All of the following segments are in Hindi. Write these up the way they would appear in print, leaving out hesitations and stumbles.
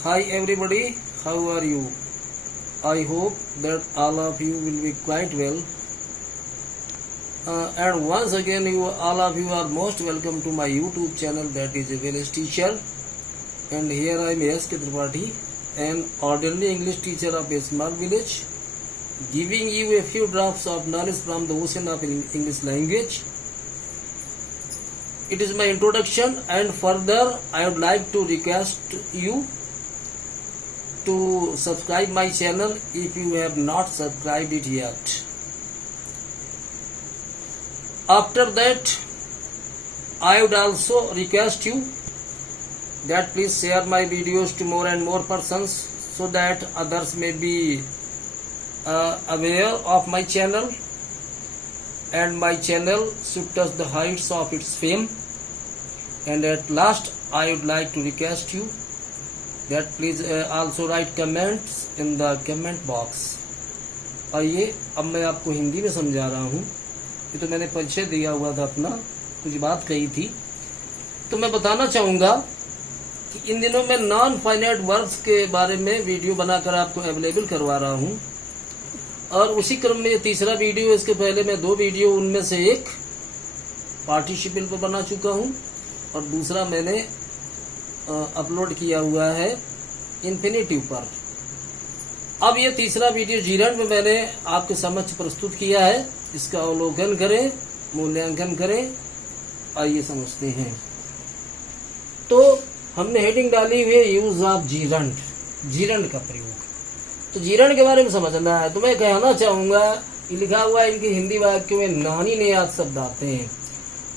Hi everybody, how are you? I hope that all of you will be quite well. And once again, all of you are most welcome to my YouTube channel, that is a Village Teacher. And here I am S. K. Tripathi, an ordinary English teacher of a small village, giving you a few drops of knowledge from the ocean of English language. It is my introduction, and further I would like to request you to subscribe my channel if you have not subscribed it yet. After that, I would also request you that please share my videos to more and more persons so that others may be aware of my channel, and my channel should touch the heights of its fame. And at last, I would like to request you that please also write comments in the comment box. आइए अब मैं आपको हिंदी में समझा रहा हूँ। ये तो मैंने परिचय दिया हुआ था अपना, कुछ बात कही थी, तो मैं बताना चाहूँगा कि इन दिनों मैं नॉन फाइनाइट वर्ब्स के बारे में वीडियो बनाकर आपको अवेलेबल करवा रहा हूँ, और उसी क्रम में ये तीसरा वीडियो। इसके पहले मैं 2 वीडियो, उनमें से एक पार्टिसिपल पर बना चुका हूँ और दूसरा मैंने अपलोड किया हुआ है इन्फिनेटिव पर। अब ये तीसरा वीडियो जीरंड में मैंने आपके समक्ष प्रस्तुत किया है। इसका अवलोकन करें, मूल्यांकन करें। आइए समझते हैं। तो हमने हेडिंग डाली हुई है यूज ऑफ जीरंड, जीरंड का प्रयोग। तो जीरंड के बारे में समझना है तो मैं कहना चाहूंगा, लिखा हुआ है इनके हिंदी वाक्यों में नानी ने याद शब्द आते हैं।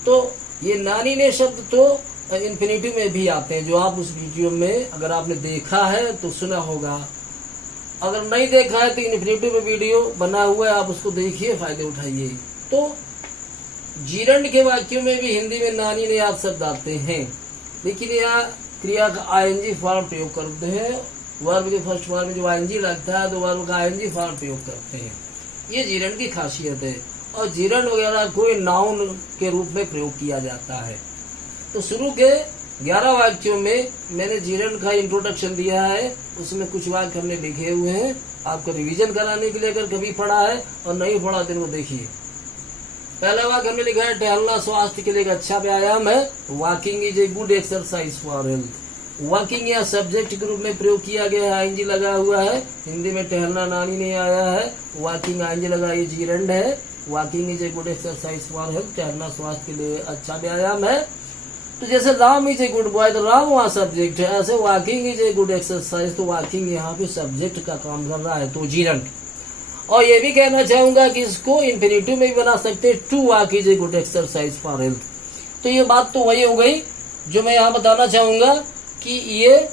तो ये नानी ने शब्द तो इन्फिनेटिव में भी आते हैं, जो आप उस वीडियो में अगर आपने देखा है तो सुना होगा। अगर नहीं देखा है तो इन्फिनेटिव में वीडियो बना हुआ है, आप उसको देखिए, फायदे उठाइए। तो जीरंड के वाक्यों में भी हिंदी में नानी ने याद शब्द आते हैं, लेकिन यहाँ क्रिया का आईएनजी फॉर्म प्रयोग करते हैं। वर्ब के फर्स्ट फॉर्म में जो आईएनजी लगता है तो वर्ब का आईएनजी फॉर्म प्रयोग करते हैं। ये जीरंड की खासियत है। और जीरंड वगैरह कोई नाउन के रूप में प्रयोग किया जाता है। तो शुरू के 11 वाक्यों में मैंने जीरंड का इंट्रोडक्शन दिया है। उसमें कुछ वाक्य हमने लिखे हुए हैं आपको रिवीजन कराने के लिए, अगर कभी पढ़ा है और नहीं पढ़ा तो इनको देखिए। पहला वाक्य हमने लिखा है टहलना स्वास्थ्य के लिए एक अच्छा व्यायाम है। Walking is a good exercise for health. Walking या सब्जेक्ट के रूप में प्रयोग किया गया है, आईएनजी लगा हुआ है। हिंदी में टहलना नानी ने आया है, वॉकिंग आईएनजी लगा, ये जीरंड है। Walking is a good exercise for health, टहलना स्वास्थ्य के लिए अच्छा व्यायाम है। तो जैसे Ram is a good boy, तो राम वहाँ सब्जेक्ट है। ऐसे walking is a good exercise, तो वॉकिंग यहाँ पे सब्जेक्ट का काम कर रहा है, तो जीरंड। और ये भी कहना चाहूंगा कि इसको इन्फिनेटिव में भी बना सकते हैं, to walk is a good exercise for health. तो ये बात तो वही हो गई जो मैं यहाँ बताना चाहूंगा कि ये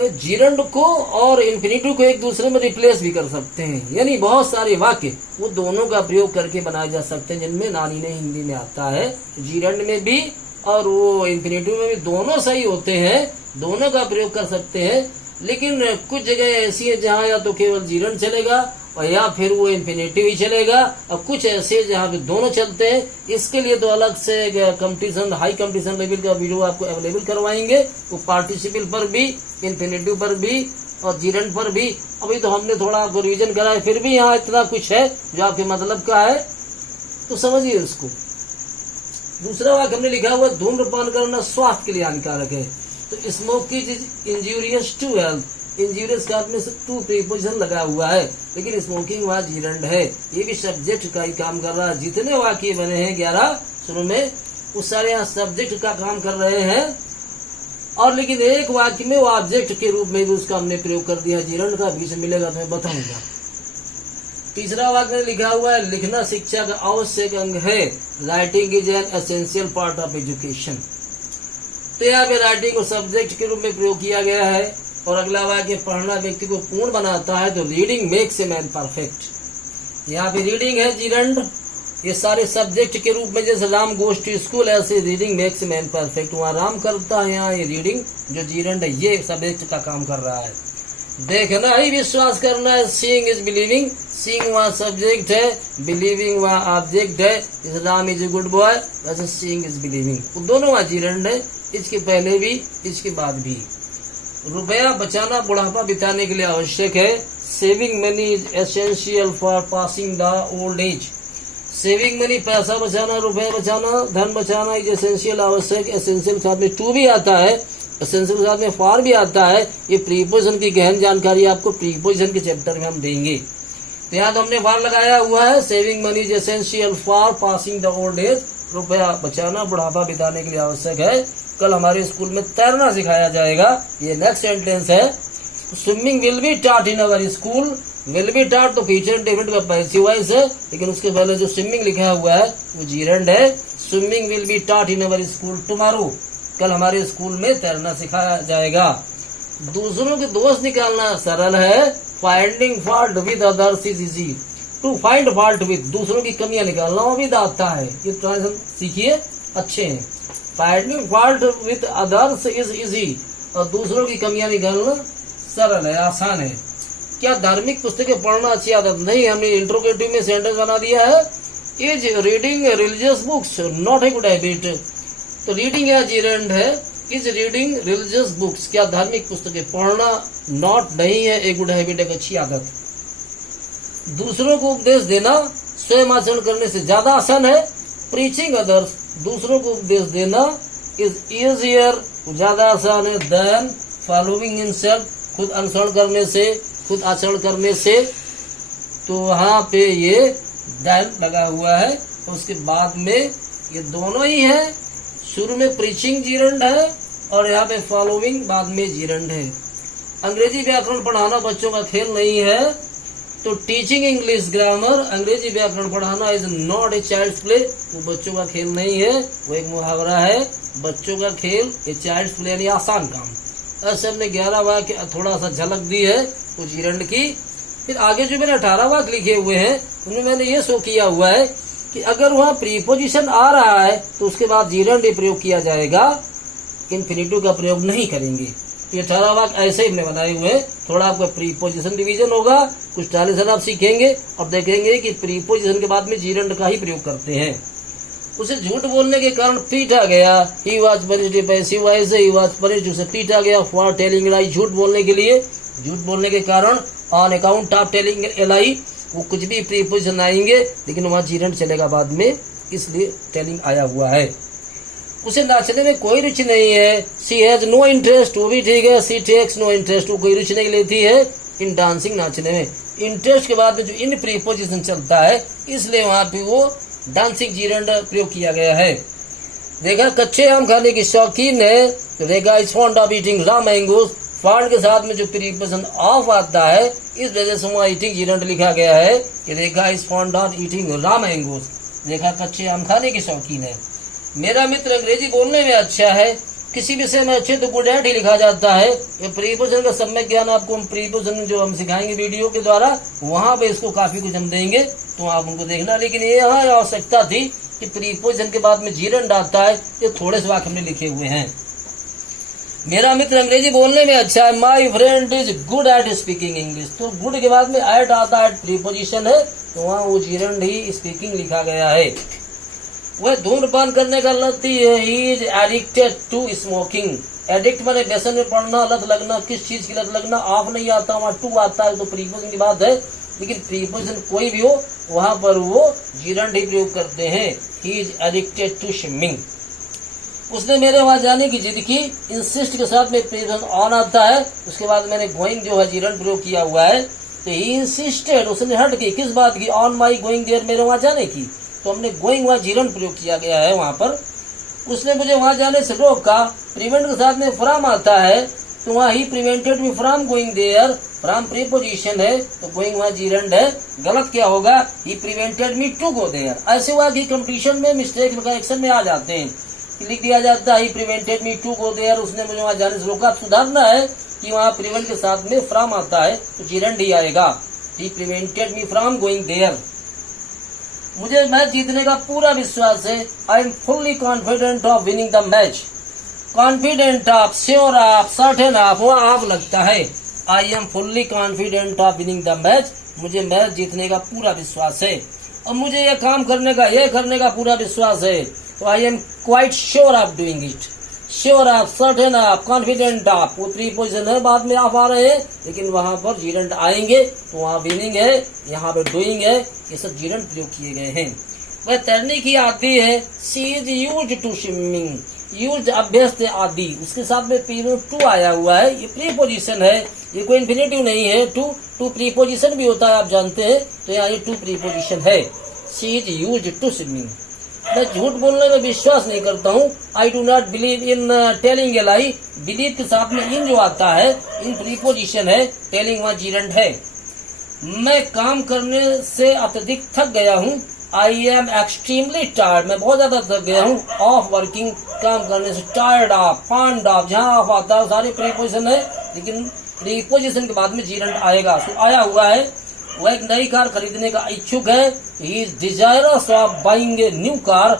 जीरंड को और इन्फिनेटिव को एक दूसरे में रिप्लेस भी कर सकते हैं। यानी बहुत सारे वाक्य वो दोनों का प्रयोग करके बनाए जा सकते हैं, जिनमें नानी ने हिंदी में आता है। जीरंड में भी और वो इन्फिनेटिव में भी दोनों सही होते हैं, दोनों का प्रयोग कर सकते हैं। लेकिन कुछ जगह ऐसी है जहाँ या तो केवल जीरंड चलेगा और या फिर वो इन्फिनेटिव ही चलेगा, और कुछ ऐसे जहाँ पे दोनों चलते हैं। इसके लिए तो अलग से कंपटीशन, हाई कंपटीशन लेवल का वीडियो आपको अवेलेबल करवाएंगे। वो पार्टिसिपल पर भी, इन्फिनेटिव पर भी और जीरंड पर भी। अभी तो हमने थोड़ा आपको रिविजन करा है, फिर भी यहाँ इतना कुछ है जो आपके मतलब का है, तो समझिए उसको। दूसरा वाक्य हमने लिखा हुआ धूम्रपान करना स्वास्थ्य के लिए हानिकारक है। तो smoking is injurious to health. Injurious का में से टू प्रीपोजिशन लगा हुआ है, लेकिन स्मोकिंग वहाँ जीरंड है। ये भी सब्जेक्ट का ही काम कर रहा है। जितने वाक्य बने हैं 11 शुरू में, उस सारे यहाँ सब्जेक्ट का काम कर रहे हैं। और लेकिन एक वाक्य में वो ऑब्जेक्ट के रूप में भी उसका हमने प्रयोग कर दिया। जीरंड का बीच मिलेगा तो मैं बताऊंगा। तीसरा वाक्य में लिखा हुआ है लिखना शिक्षा का आवश्यक अंग है। Writing is an essential part of education. तो यहाँ पे राइटिंग को सब्जेक्ट के रूप में प्रयोग किया गया है। और अगला वाक्य पढ़ना व्यक्ति को पूर्ण बनाता है, तो reading makes a man perfect. यहाँ पे रीडिंग है जीरंड। ये सारे सब्जेक्ट के रूप में, जैसे राम गोज टू स्कूल, ऐसे reading makes a man perfect. वहाँ राम करता है, यहाँ ये रीडिंग जो जीरंड है ये सब्जेक्ट का काम कर रहा है। देखना ही विश्वास करना है। Seeing is believing. सीइंग वहाँ सब्जेक्ट है, बिलीविंग वहाँ ऑब्जेक्ट है। इस Ram is a good boy, वैसे सीइंग इज बिलीविंग, दोनों वहाँ जीरंड है। इसके पहले भी, इसके बाद भी। रुपया बचाना बुढ़ापा बिताने के लिए आवश्यक है। Saving money is essential for passing the old age. Saving money पैसा बचाना, रुपया बचाना, धन बचाना इज एसेंशियल आवश्यक। एसेंशियल के साथ में टू भी आता है, एसेंशियल के साथ में फॉर भी आता है। ये प्रीपोजिशन की गहन जानकारी आपको प्रीपोजिशन के चैप्टर में हम देंगे। तो यहाँ तो हमने फॉर लगाया हुआ है, saving money is essential for passing the old age. रुपया बचाना बुढ़ापा बिताने के लिए आवश्यक है। कल हमारे स्कूल में तैरना सिखाया जाएगा। ये नेक्स्ट सेंटेंस है। Swimming will be taught in our school. Will be taught तो फ्यूचर इंडेफिनिट का पैसिव वॉइस है, लेकिन उसके पहले जो स्विमिंग लिखा हुआ है वो जीरंड है। Swimming will be taught in our school tomorrow. कल हमारे स्कूल में तैरना सिखाया जाएगा। दूसरों के दोष निकालना सरल है। Finding fault with others is easy. To find fault with, दूसरों की कमियां निकालना वो भी आता है। ये ट्रांसलेशन सीखिए, अच्छे हैं। Finding fault with others is easy, और दूसरों की कमियां निकालना सरल है, आसान है। क्या धार्मिक पुस्तकें पढ़ना अच्छी आदत नहीं? हमने इंट्रोगेटिव में सेंटेंस बना दिया है। Is reading religious books not a good habit. तो रीडिंग या जीरंड है। इज रीडिंग रिलीजियस बुक्स, क्या धार्मिक पुस्तकें पढ़ना नॉट नहीं है ए गुड हैबिट, एक अच्छी आदत। दूसरों को उपदेश देना स्वयं आचरण करने से ज्यादा आसान है। प्रीचिंग अदर्स, दूसरों को उपदेश देना इज इजियर, ज्यादा आसान है। देन फॉलोइंग हिमसेल्फ, खुद अनुसरण करने से, खुद आचरण करने से। तो वहाँ पे ये देन लगा हुआ है। उसके बाद में ये दोनों ही है। शुरू में प्रीचिंग जीरंड है और यहाँ पे फॉलोइंग बाद में जीरंड है। अंग्रेजी व्याकरण पढ़ाना बच्चों का खेल नहीं है। तो टीचिंग इंग्लिश ग्रामर, अंग्रेजी व्याकरण पढ़ाना is not a child's play, वो बच्चों का खेल नहीं है, वो एक मुहावरा है। बच्चों का खेल ए चाइल्ड्स प्ले यानी आसान काम। ऐसे हमने 11 वाक्य थोड़ा सा झलक दी है तो जीरंड की। फिर आगे जो मैंने 18 वाक्य लिखे हुए हैं उनमें मैंने ये शो किया हुआ है कि अगर वहाँ प्रीपोजिशन आ रहा है तो उसके बाद जीरंड ही प्रयोग किया जाएगा, इन्फिनिटिव का प्रयोग नहीं करेंगे। ये 18 वाक्य ऐसे ही हमने बनाए हुए हैं। थोड़ा आपका प्रीपोजिशन डिवीजन होगा, कुछ ट्रांसलेशन आप सीखेंगे और देखेंगे कि प्रीपोजिशन के बाद में जीरंड का ही प्रयोग करते हैं। उसे झूठ बोलने के कारण पीटा गया। He was punished passive voice है। ही वॉज पनिश्ड, उसे पीटा गया फॉर टेलिंग लाई, झूठ बोलने के लिए, झूठ बोलने के कारण। On account of telling a lie, वो कुछ भी प्रीपोजिशन आएंगे लेकिन वहाँ जीरंड चलेगा बाद में, इसलिए टेलिंग आया हुआ है। उसे नाचने में कोई रुचि नहीं है। सी हैज नो इंटरेस्ट, वो भी ठीक है। सी टेक्स नो इंटरेस्ट, वो कोई रुचि नहीं लेती है इन डांसिंग, नाचने में। इंटरेस्ट के बाद में जो इन प्रीपोजिशन चलता है इसलिए वहाँ पे वो डांसिंग जीरंड प्रयोग किया गया है। रेखा कच्चे आम खाने की शौकीन है। Rekha is fond of eating raw mangoes, fond के साथ में जो प्रीपोजिशन ऑफ आता है इस वजह से वहाँ ईटिंग जीरंड लिखा गया है कि Rekha is fond of eating raw mangoes, Rekha कच्चे आम खाने की शौकीन है। मेरा मित्र अंग्रेजी बोलने में अच्छा है। किसी विषय में अच्छे तो गुड एट ही लिखा जाता है। ये प्रीपोजिशन का सम्यक ज्ञान आपको हम प्रीपोजिशन जो हम सिखाएंगे वीडियो के द्वारा, वहां पे इसको काफी कुछ हम देंगे तो आप उनको देखना। लेकिन ये यहाँ आवश्यकता थी कि प्रीपोजिशन के बाद में जीरंड आता है। ये थोड़े से वाक्य हमने लिखे हुए हैं। मेरा मित्र अंग्रेजी बोलने में अच्छा है। My friend is good at speaking English, तो गुड के बाद में एट आता है, प्रीपोजिशन है तो वहाँ वो जीरंड ही स्पीकिंग लिखा गया है। वह धूम्रपान करने का लती है। He is addicted to smoking. Addict माने व्यसन में पड़ना, लत लगना। किस चीज की लत लगना? ऑफ नहीं आता, वहाँ टू आता है तो प्रीपोजिशन की बात है। लेकिन प्रीपोजिशन कोई भी हो वहां पर वो जीरंड ही प्रयोग करते हैं। He is addicted to swimming. उसने मेरे वहां जाने की जिद की। इंसिस्ट के साथ में प्रीपोजिशन ऑन आता है, उसके बाद मैंने गोइंग जो है जीरंड प्रयोग किया हुआ है। तो ही इंसिस्टेड, उसने हट की किस बात की? ऑन माई गोइंग देयर, मेरे वहां जाने की। तो हमने गोइंग वहां जीरंड प्रयोग किया गया है वहां पर। उसने मुझे वहां जाने से रोका। प्रिवेंट के साथ में फ्रॉम आता है तो वहाँ he prevented me from going there, from preposition है तो गोइंग वहाँ जीरंड है। गलत क्या होगा? He prevented me to go there. ऐसे हुआ कि कंपटीशन में मिस्टेक करेक्शन में आ जाते हैं, लिख दिया जाता है he prevented me to go there, उसने मुझे वहां जाने से रोका। सुधारना है कि वहाँ प्रिवेंट के साथ में फ्रॉम आता है तो जीरंड ही आएगा। He prevented me from going there. मुझे मैच जीतने का पूरा विश्वास है। I am fully confident of winning the match. Confident of, sure of, certain of, वहाँ आप लगता है। I am fully confident of winning the match, मुझे मैच जीतने का पूरा विश्वास है। और मुझे यह काम करने का, यह करने का पूरा विश्वास है। तो I am quite sure of doing it. Sure आप, सर्टेन आप, कॉन्फिडेंट आप, वो प्रीपोजिशन है, बाद में आप आ रहे हैं, लेकिन वहां पर जीरंड आएंगे तो वहां विनिंग है, यहाँ पे डूइंग है, ये सब जीरंड प्रयोग किए गए हैं। वह तैरने की आती है, she is used to swimming, used अभ्यस्त आदि, उसके साथ में टू आया हुआ है, ये प्रीपोजिशन है, ये कोई इन्फिनेटिव नहीं है। टू प्रीपोजिशन भी होता है, आप जानते हैं, तो यहाँ ये टू प्रीपोजिशन है। She is used to swimming. मैं झूठ बोलने में विश्वास नहीं करता हूँ, I do not believe in telling a lie, believe के साथ में इन जो आता है, इन प्रीपोजिशन है, टेलिंग वहाँ जीरंड है। मैं काम करने से अत्यधिक थक गया हूँ, आई एम एक्सट्रीमली टायर्ड, मैं बहुत ज्यादा थक गया हूँ, ऑफ वर्किंग, काम करने से, टायर्ड ऑफ, फॉन्ड ऑफ, जहाँ ऑफ आता है सारे प्रीपोजिशन है, लेकिन प्रीपोजिशन के बाद में जीरंड आएगा। तो आया हुआ है, वह एक नई कार खरीदने का इच्छुक है, he is desirous of buying a new car,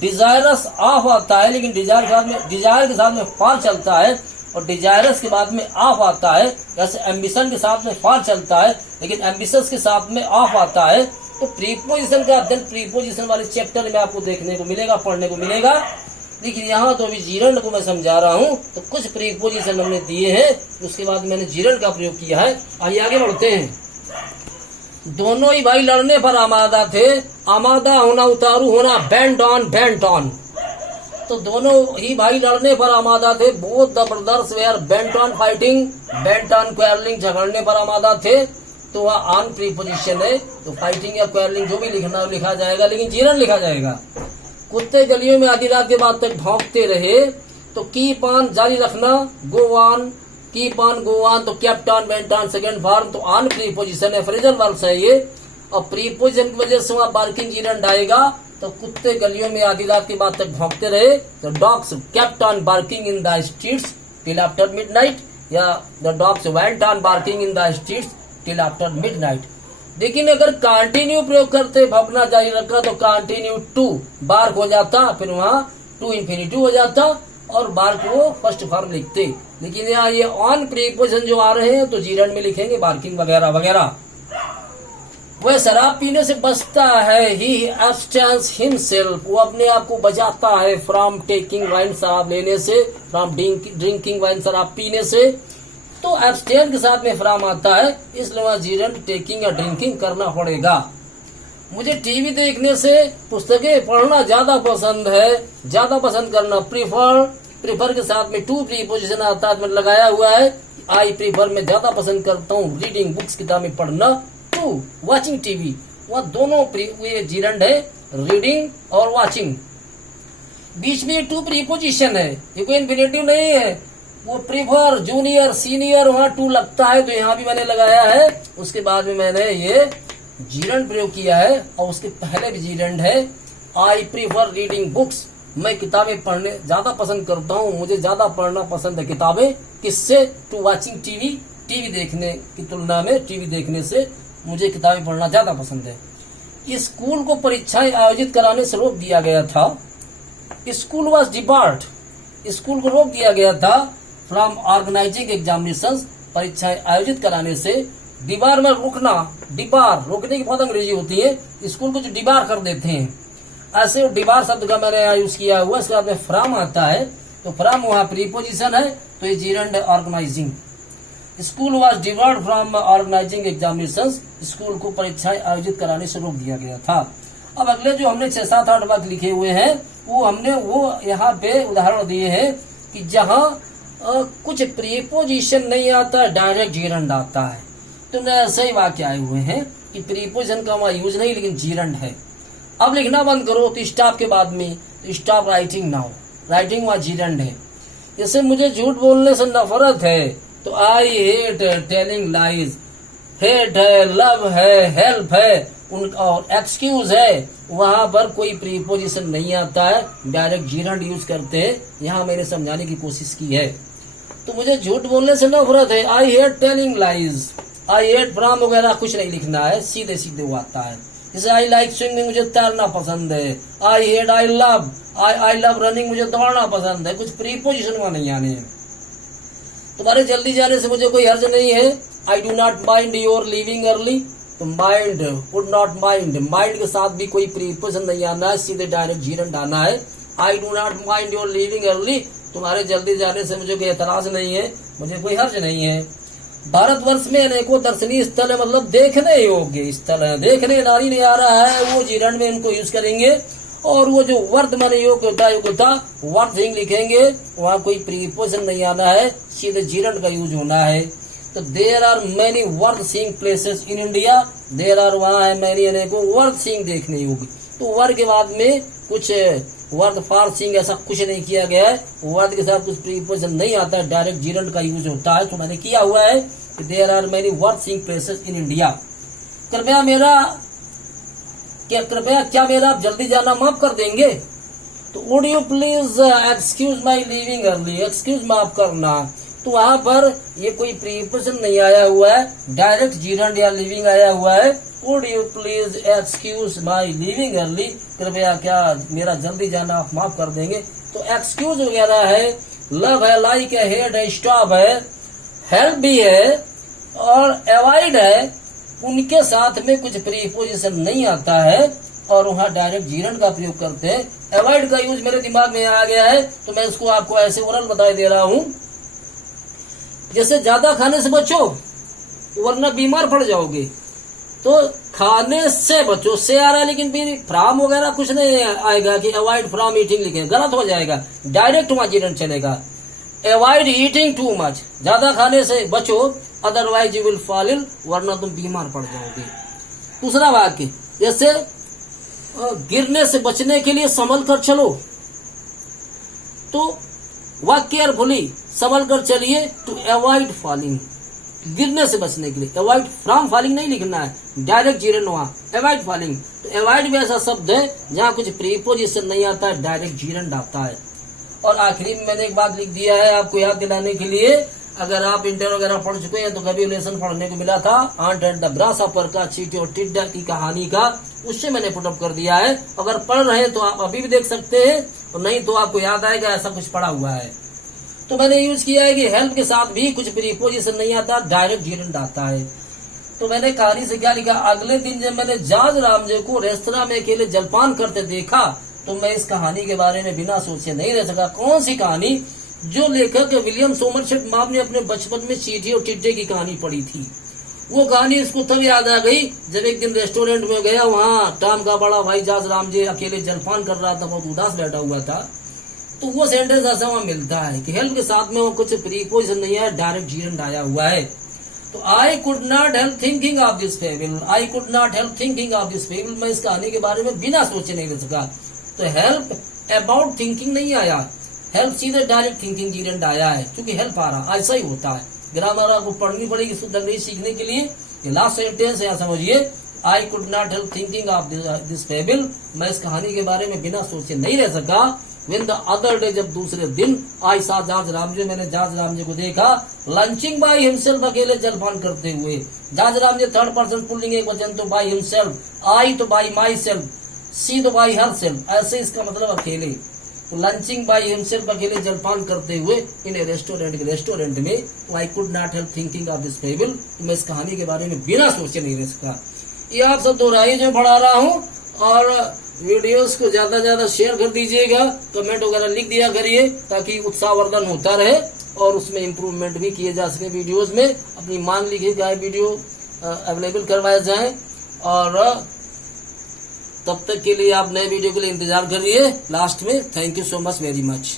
desirous of आता है, लेकिन डिजायर के साथ में फॉर चलता है, और डिजायरस के बाद में ऑफ आता है, जैसे एम्बिशन के साथ में फॉर चलता है, लेकिन एम्बिशस के साथ में ऑफ आता है। तो प्रीपोजिशन का अध्ययन प्रीपोजिशन वाले चैप्टर में आपको देखने को मिलेगा, पढ़ने को मिलेगा, लेकिन यहाँ तो अभी जीरंड को मैं समझा रहा हूँ, तो कुछ प्रीपोजिशन हमने दिए हैं, उसके बाद मैंने जीरंड का प्रयोग किया है। आइए आगे बढ़ते हैं। दोनों ही भाई लड़ने पर आमादा थे, आमादा होना, उतारू होना, बेंट ऑन, तो दोनों ही भाई लड़ने पर आमादा थे। Both the brothers were bent on fighting, bent on quarrelling, झगड़ने पर आमादा थे, तो वह ऑन प्रीपोजिशन है, तो फाइटिंग या क्वेरलिंग जो भी लिखना लिखा जाएगा, लेकिन जीरंड लिखा जाएगा। कुत्ते गलियों में आधी रात के बाद तक भौंकते रहे, तो कीप ऑन जारी रखना, go on, keep on, go on, तो kept on, went on, second form, तो ऑन प्रीपोजिशन है, फ्रेजल वर्ब्स है ये, और प्रीपोजिशन की वजह से वहाँ बार्किंग जीरंड आएगा। तो कुत्ते गलियों में आधी रात के बाद तक भौंकते रहे, तो dogs kept on barking in the streets till after midnight, या the dogs went on barking in the streets till after midnight. लेकिन अगर कंटिन्यू प्रयोग करते, भौंकना जारी रखा, तो कंटिन्यू टू बार्क हो जाता, फिर वहाँ टू इन्फिनिटिव हो जाता, और बार्क वो फर्स्ट फॉर्म लिखते। लेकिन यहाँ ये ऑन प्रीपोजिशन जो आ रहे हैं, तो जीरंड में लिखेंगे बार्किंग वगैरह वगैरह। वह शराब पीने से बचता है, ही एब्सटेंस हिमसेल्फ, वो अपने आप को बचाता है, फ्रॉम टेकिंग वाइन, शराब लेने से, फ्रॉम ड्रिंकिंग वाइन, शराब पीने से, तो एब्सटेन के साथ में फ्रॉम आता है, इसलिए वहाँ जीरंड टेकिंग या ड्रिंकिंग करना पड़ेगा। मुझे टीवी देखने से पुस्तकें पढ़ना ज्यादा पसंद है, ज्यादा पसंद करना, प्रीफर के साथ में टू प्रीपोजिशन आता है, मैंने लगाया हुआ है, आई प्रीफर में ज्यादा पसंद करता हूँ रीडिंग बुक्स, किताबें पढ़ना, टू वॉचिंग टीवी, वह दोनों ये जीरंड है, रीडिंग और वॉचिंग। बीच में टू प्रीपोजिशन है, ये कोई इन्फिनेटिव नहीं है, वो प्रीफर, जूनियर, सीनियर, वहाँ टू लगता है, तो यहाँ भी मैंने लगाया है, उसके बाद में मैंने ये जीरंड प्रयोग किया है, और उसके पहले भी जीरंड है, आई प्रीफर रीडिंग बुक्स, मैं किताबें पढ़ने ज्यादा पसंद करता हूँ, मुझे ज्यादा पढ़ना पसंद है किताबें, किससे, टू वॉचिंग टीवी, टीवी देखने की तुलना में, टीवी देखने से मुझे किताबें पढ़ना ज्यादा पसंद है। स्कूल को परीक्षाएं आयोजित कराने से रोक दिया गया था, स्कूल वॉज डिबार्ड, स्कूल को रोक दिया गया था, फ्रॉम ऑर्गेनाइजिंग एग्जामिनेशंस, परीक्षाएं आयोजित कराने से। डिबार में रोकना, डिबार रोकने की बहुत अंग्रेजी होती है, स्कूल को जो डिबार कर देते हैं, ऐसे डिबार शब्द का मैंने यहाँ यूज किया हुआ, इसके बाद में फ्रॉम आता है, तो फ्रॉम वहाँ प्रीपोजिशन है, तो ये जीरंड है organising. School was debarred from organising examinations, school को परीक्षाएं आयोजित कराने से रोक दिया गया था। अब अगले जो हमने 6-7-8 वाक्य लिखे हुए हैं, वो हमने वो यहाँ पे उदाहरण दिए हैं कि जहाँ कुछ प्रीपोजिशन नहीं आता, डायरेक्ट जीरंड आता है, तो ऐसे ही वाक्य आए हुए हैं कि प्रीपोजिशन का वहाँ यूज नहीं, लेकिन जीरंड है। अब लिखना बंद करो, तो स्टॉप के बाद में स्टॉप राइटिंग नाउ, राइटिंग वहाँ जीरंड है। जैसे मुझे झूठ बोलने से नफरत है, तो I hate telling lies, hate है, लव है, हेल्प है, और एक्सक्यूज है, वहां पर कोई प्रीपोजिशन नहीं आता है, डायरेक्ट जीरंड यूज करते हैं। यहाँ मैंने समझाने की कोशिश की है। तो मुझे झूठ बोलने से नफरत है, I hate telling lies, I hate from वगैरह कुछ नहीं लिखना है, सीधे सीधे वो आता है। जैसे आई लाइक स्विमिंग, मुझे तैरना पसंद है, I hate I love running, मुझे दौड़ना पसंद है, कुछ प्रीपोजिशन वहां नहीं आने हैं। तुम्हारे जल्दी जाने से मुझे कोई हर्ज नहीं है, I do not mind your leaving early, तो mind, would not mind, mind के साथ भी कोई प्रीपोजिशन नहीं आना है, सीधे डायरेक्ट जीरंड आना है। I do not mind your leaving early, तुम्हारे जल्दी जाने से मुझे कोई एतराज नहीं है, मुझे कोई हर्ज नहीं है। भारतवर्ष में अनेकों दर्शनीय स्थल है, मतलब देखने योग्य स्थल है। देखने नारी नहीं आ रहा है, वो जीरण में इनको यूज करेंगे। और वो जो वर्ड माने योग्यता वर्ड थिंग लिखेंगे, वहाँ कोई प्रीपोजिशन नहीं आना है, सीधे जीरण का यूज होना है। तो there are many worth seeing places in India, there are वहाँ है मैनी अनेकों वर्थ सीइंग देखने योग्य। तो वर्ड के बाद में कुछ वर्ड फॉर सीइंग ऐसा कुछ नहीं किया गया है, वर्ड के साथ कुछ प्रीपोजिशन नहीं आता है, डायरेक्ट जीरण का यूज होता है। तो मैंने किया हुआ है कि there are many worth seeing places in India. कृपया क्या मेरा आप जल्दी जाना माफ कर देंगे? तो would you please excuse my leaving early, excuse माफ करना। तो वहां पर ये कोई प्रीपोजिशन नहीं आया हुआ है, डायरेक्ट जीरण या लिविंग आया हुआ है। Would you please excuse my leaving early, कृपया क्या मेरा जल्दी जाना आप माफ कर देंगे? तो एक्सक्यूज वगैरह है, लव है, लाइक है, हेट है, स्टॉप है, हेल्प भी है और अवॉइड है, उनके साथ में कुछ प्रीपोजिशन नहीं आता है और वहाँ डायरेक्ट जीरण का प्रयोग करते हैं। अवॉइड का यूज मेरे दिमाग में आ गया है, तो मैं इसको आपको ऐसे ओरल बता दे रहा हूँ। जैसे ज्यादा खाने से बचो वरना बीमार पड़ जाओगे, तो खाने से बचो से आ रहा है, लेकिन फिर फ्रॉम वगैरह कुछ नहीं आएगा कि अवॉइड फ्रॉम ईटिंग लिखे, गलत हो जाएगा, डायरेक्ट वहाँ जीरण चलेगा। अवॉइड ईटिंग टू मच, ज्यादा खाने से बचो, otherwise you will fall ill, वरना तुम बीमार पड़ जाओगे। दूसरा वाक्य, जैसे गिरने से बचने के लिए संभल कर चलो, तो वॉक केयरफुली, संभल कर चलिए, टू अवॉइड फॉलिंग, गिरने से बचने के लिए। अवॉइड फ्रॉम फॉलिंग नहीं लिखना है, डायरेक्ट जीरण वहां, अवॉइड फॉलिंग। तो अवॉइड भी ऐसा शब्द है जहाँ कुछ प्रीपोजिशन नहीं आता है, डायरेक्ट जीरण आता है। और आखिरी में मैंने एक बात लिख दिया है आपको याद दिलाने के लिए, अगर आप इंटर वगैरह पढ़ चुके हैं तो कभी लेसन पढ़ने को मिला था, आंट एंड द ग्रासहॉपर का, चींटी और टिड्डा की कहानी का, उससे मैंने पुटअप कर दिया है। अगर पढ़ रहे हैं तो आप अभी भी देख सकते हैं, और नहीं तो आपको याद आएगा ऐसा कुछ पढ़ा हुआ है। तो मैंने यूज किया है कि हेल्प के साथ भी कुछ प्रीपोजिशन नहीं आता, डायरेक्ट जीरण आता है। तो मैंने कहानी से क्या लिखा, अगले दिन जब मैंने जॉर्ज रामजे को रेस्तरां में अकेले जलपान करते देखा तो मैं इस कहानी के बारे में बिना सोचे नहीं रह सका। कौन सी कहानी? जो लेखक विलियम सोमरसेट मॉम ने अपने बचपन में चींटी और टिड्डे की कहानी पढ़ी थी। वो कहानी इसको तब याद आ गई जब एक दिन रेस्टोरेंट में गया, वहाँ टॉम का बड़ा भाई जॉर्ज रामजे अकेले जलपान कर रहा था, बहुत उदास बैठा हुआ था। तो वो सेंटेंस ऐसा वहाँ मिलता है कि हेल्प के साथ में वो कुछ प्रीपोजिशन नहीं है, डायरेक्ट जीरण आया हुआ है। तो I could not help thinking of this fable, I could not help thinking of this fable, मैं इस कहानी के बारे में बिना सोचे नहीं रह सका। तो हेल्प अबाउट थिंकिंग नहीं आया, हेल्प सीधे डायरेक्ट थिंकिंग जीरण आया है, क्योंकि हेल्प आ रहा, ऐसा ही होता है। ग्रामर आपको पढ़नी पड़ेगी शुद्ध अंग्रेजी सीखने के लिए। ये लास्ट सेंटेंस है, समझिए, I could not help thinking of this fable, मैं इस कहानी के बारे में बिना सोचे नहीं रह सका। When the other day, जब दूसरे दिन, आई सा जॉर्ज रामजे, मैंने जॉर्ज रामजे को देखा, लंचिंग बाय हिमसेल्फ, अकेले जलपान करते हुए। George Ramsay third person pulling एक वचन, तो बाय हिमसेल्फ, आई तो बाय माई सेल्फ, सी तो बाय हर सेल्फ, ऐसे इसका मतलब अकेले। तो लंचिंग बाय हिमसेल्फ, अकेले जलपान करते हुए इन ए रेस्टोरेंट में। तो I could not help thinking of this fable, तो मैं इस कहानी के बारे में बिना सोचे नहीं रह सका। ये आप सब दोहराई जो पढ़ा रहा हूँ, और वीडियोस को ज्यादा ज्यादा शेयर कर दीजिएगा, कमेंट वगैरह लिख दिया करिए, ताकि उत्साहवर्धन होता रहे और उसमें इम्प्रूवमेंट भी किए जा सके। वीडियोस में अपनी मांग लिखी जाए, वीडियो अवेलेबल करवाए जाए, और तब तक के लिए आप नए वीडियो के लिए इंतजार करिए। लास्ट में thank you so much very much.